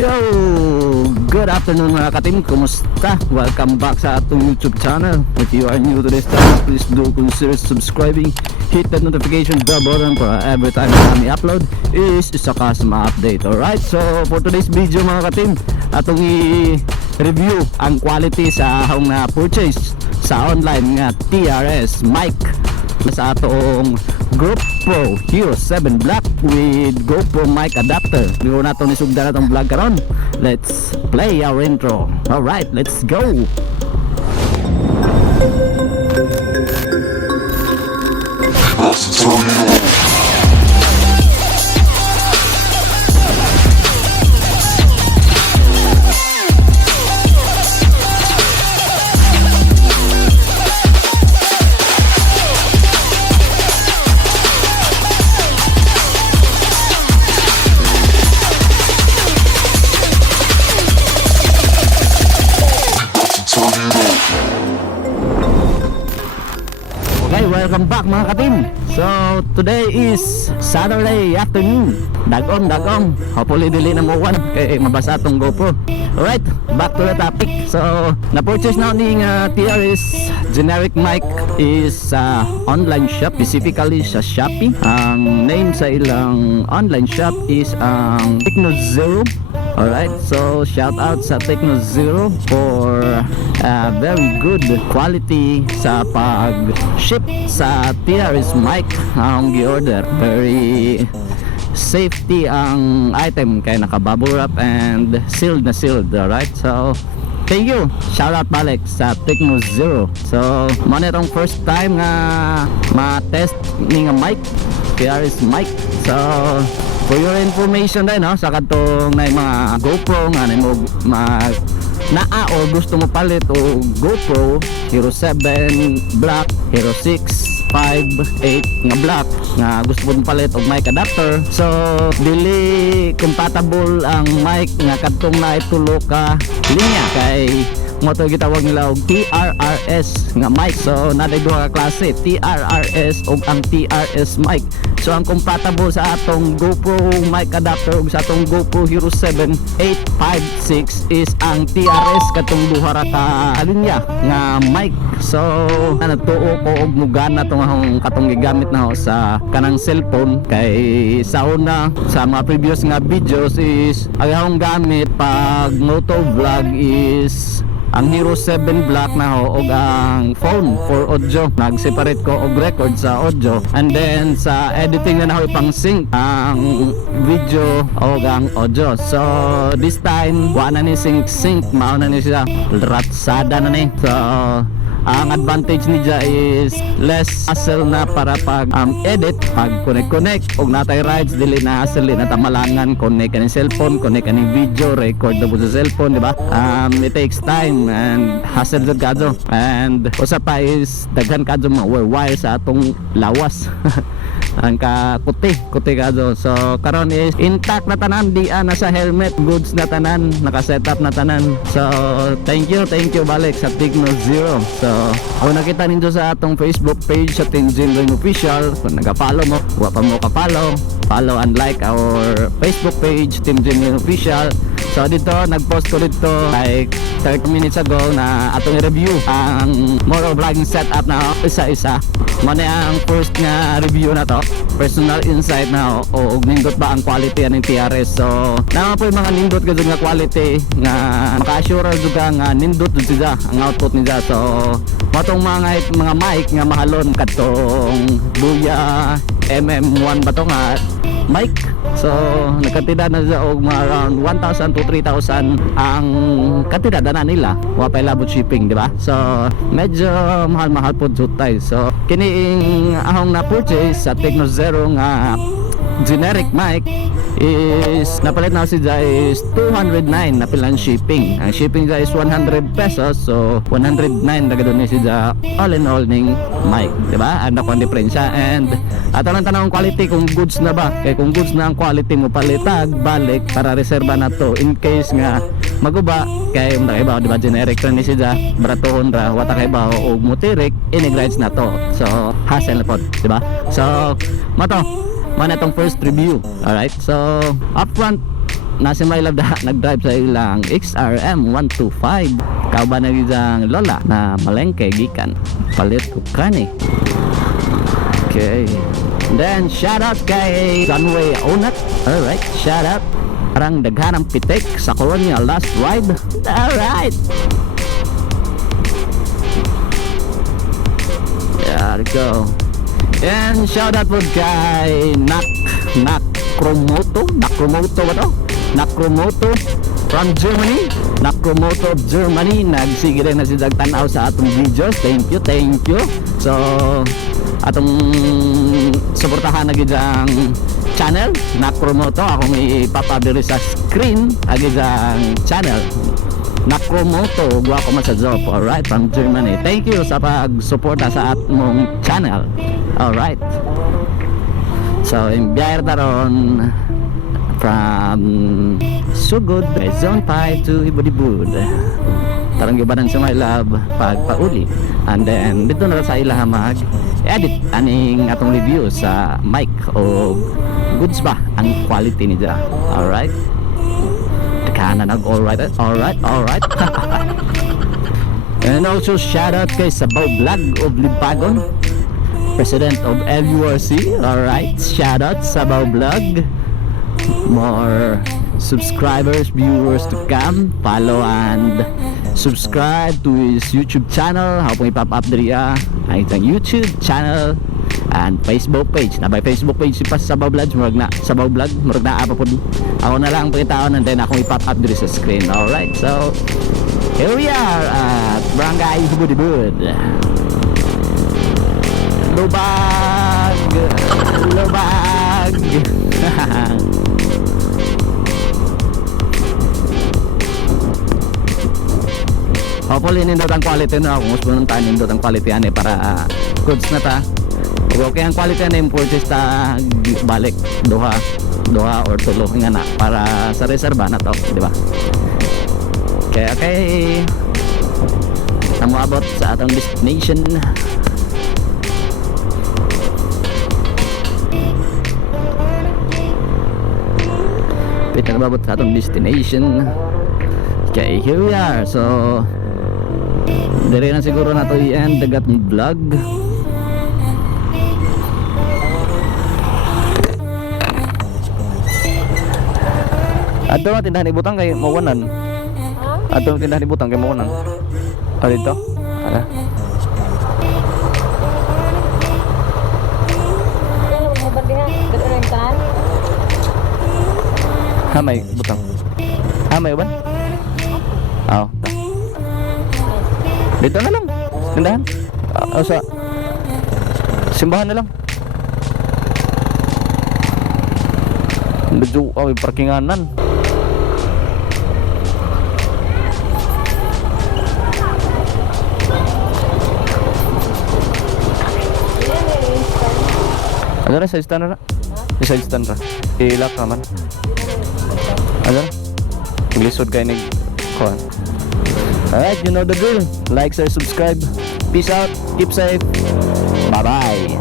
Yo! Good afternoon mga ka-team, kumusta? Welcome back sa atong YouTube channel. If you are new to this channel, please do consider subscribing. Hit the notification bell button para every time na kami upload is isa ka sa mga update. Alright, so for today's video mga ka-team, atong i-review ang quality sa akong na-purchase sa online nga TRS mic sa atong GoPro Hero 7 Black with GoPro mic adapter. Before nato nisugdan natong vlog karon, let's play our intro. Alright, let's go. Welcome back mga ka-team. So today is Saturday afternoon. Dagong hopefully dili na mo one kay mabasa tong GoPro. Alright, back to the topic. So na-purchase na ning TRS generic mic is sa online shop, specifically sa Shopee. Ang name sa ilang online shop is ang Technozero. Alright, so shout out sa Technozero for very good quality sa pag-ship sa TRS mic ang gi-order. Very safety ang item kay naka-bubble wrap and sealed na sealed. Alright, so thank you, shout out balik sa Technozero. So mo na itong first time nga ma-test ni nga mic, TRS mic. So for your information din, no, sa katong na mga GoPro nga na mo naa o gusto mo palit o GoPro Hero 7 Black, Hero 6, 5, 8 nga black nga gusto mo palit og mic adapter. So dili compatible ang mic nga kadtong na itulo ka linya kay Moto gitawag nila og TRRS nga mic. So naday duha ka klase, TRRS ug ang TRS mic. So ang compatible sa atong GoPro mic adapter ug sa atong GoPro Hero 7 856 is ang TRS katong duha ra ka linya nga mic. So natuo ko og mugana tong katong gigamit na sa kanang cellphone kay sa una sa mga previous nga videos is ang akong gamit pag moto vlog is ang Hero 7 Black na ho og ang phone for audio. Nag-separate ko og record sa audio and then sa editing na ho ipang sync ang video og ang audio. So this time wa na ni sync mao na ni siya ratsada na ni. So ang advantage niya is less hassle na para pag edit, pag connect og natay rights dili na hassle na tamalangan connect kaning cellphone, connect kaning video, record daw sa cellphone, di ba? It takes time and hassle jud kadto. And usa pa is daghan kadto mga wire sa atong lawas. Ang kuti kadto. So karon is intact na tanan, di na sa helmet, goods na tanan, naka-setup na tanan. So thank you balik sa Technozero. So kung nakita ninyo sa atong Facebook page sa Jameleen Official, kung nag-follow mo, wa pa mo ka-follow, follow and like our Facebook page Jameleen Official. So dito nag-post ko dito like 30 minutes ago na atong i-review ang moto vlogging setup na isa-isa. Mo na ang first nga review na to, personal insight na o nindot ba ang quality ng TRS. So naman po yung mga nindot ka nga quality nga maka-assure juga nga nindot siya ang output niya. So matong mga mic nga mahalon katong Buya MM1 ba to nga mic. So nagkatida na siya og mga around 1,000 to 3,000 ang katida na nila. Wa pa labot shipping, di ba? So medyo mahal po jutay. So kini ahong na purchase sa Technozero nga generic mic is napalit na siya is 209 na pilang shipping. Ang shipping siya is 100 pesos. So 109 na gadon ni siya all in all ning mic, di ba? Ano ko ang diferensya. And ato lang tanong quality kung goods na ba. Kaya kung goods na ang quality mo palitag balik para reserba na to in case nga maguba kay nakaibaw, di ba? Generic ra ni siya, baratohon ra, wata kaibaw og mutirik inigrides na to. So hassle na po, di ba? So mato man itong first review. Alright, so upfront nasi may labda nag-drive sa ilang XRM 125. Kauban na isang lola na malengke gikan palit ko kani. Okay. Then shout out kay Sunway Onat. Alright, shout out. Parang daghanang pitik sa Colonia last ride. Alright. There we go. And shout out po kay Nakromoto ba to? Nakromoto from Germany. Nakromoto of Germany. Nagsige rin na si Dagtanaw sa atong videos. Thank you. So atong suportahan na gidang channel Nakromoto. Akong ipapabili sa screen agidang channel Nakromoto. Guwa ko man sa job. Alright, from Germany. Thank you sa pagsuporta sa atong channel. Alright. So imbiyahe taron from Sugod, Zone 5 to Ibudibud. Tarang gibanan sa my love pagpauli. And then dito na sa ilaha mag-edit aning atong review sa mic o goods ba ang quality niya. Alright. Kana nag alright. And also shout out kay Sabaw Vlog of Libagon, President of LURC. Alright, shout out Sabaw Vlog. More subscribers, viewers to come. Follow and subscribe to his YouTube channel. How pong ipap-up diriya ang itang YouTube channel and Facebook page. Na by Facebook page si pas Sabaw Vlog, murag na apa po. Ako na lang pagkitaon and then akong ipap-up diri sa screen. Alright, so here we are at Barangay Ibudibud. Lubag. Hopefully nindot ang quality na kung gusto nang tayo nindot ang quality ane para goods na ta. Okay ang quality na yung purchase ta balik duha or tulo nga na para sa reserva na to, di ba? Okay. Tamo abot sa atong destination. Kita nababot sa atong destination. Okay, here we are. So dire na siguro na to i-end dagat ng vlog. Ato na tindahan ibutang kay mawanan. Ato na tindahan ibutang kay mawanan. Dito? Ala. Hamay butang. Hamay ba? Oo. Dito na lang. Tindahan. Sa simbahan na lang. Medyo parkinganan. Ano na sa stand na? Sa stand na. Ilak naman. Ano? Ilisod kayo ni Kuhan. Alright, you know the drill. Like, share, subscribe. Peace out. Keep safe. Bye-bye.